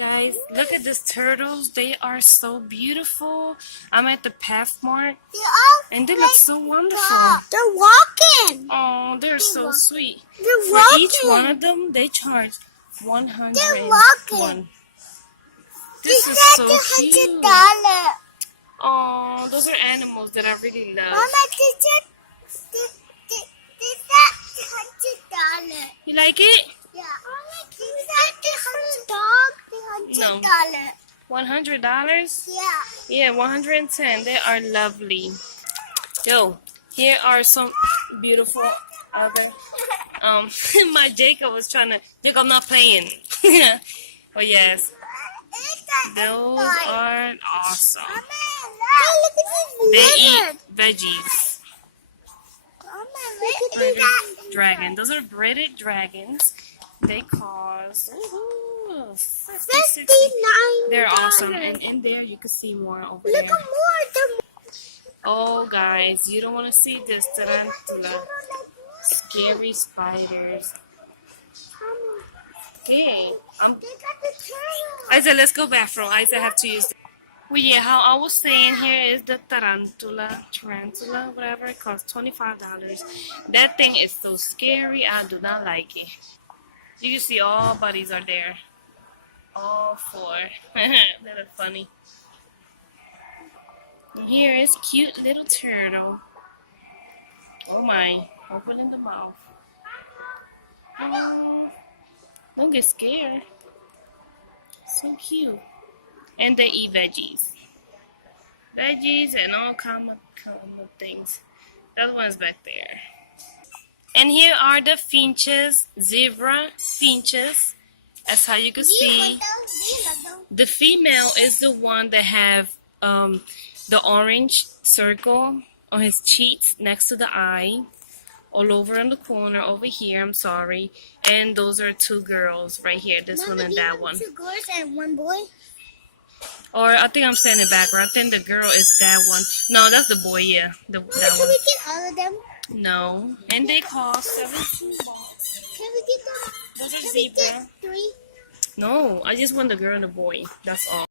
Guys, look at these turtles. They are so beautiful. I'm at the Pathmark, and they look so wonderful. They're walking. Oh, they're so sweet. They're For walking. each one of them, they charge 100. They're walking. This is so cute. $100. Oh, those are animals that I really love. Mama, this $100. You like it? Yeah. Is that the dog? $100. $100? Yeah. Yeah, 110. They are lovely. Yo, here are some beautiful other. My Jacob was trying to. Jacob, I'm not playing. Oh yes, those are awesome. They eat veggies. Breaded dragon. Those are breaded dragons. They cost $50, $60. They're awesome. And in there you can see more over there. Look at more. Oh guys, you don't want to see this tarantula. Scary spiders. Okay. Isa, let's go bathroom. Isa have to use. Well, yeah, how I was saying here is the tarantula, whatever. It costs $25. That thing is so scary. I do not like it. You can see all bodies are there. All four. They look funny. And here is cute little turtle. Oh my. Opening the mouth. Oh, don't get scared. So cute. And they eat veggies. Veggies and all kind of things. The other one's back there. And here are the finches, zebra finches. That's how you can see. The female is the one that have the orange circle on his cheeks next to the eye. All over in the corner over here, I'm sorry. And those are two girls right here, this one and that one. Two girls and one boy? Or I think I'm saying it backward. I think the girl is that one. No, that's the boy, yeah. That Can we get all of them? No. And they cost $17. Can we get them? Those are Can we zebra. get 3? No, I just want the girl and the boy. That's all.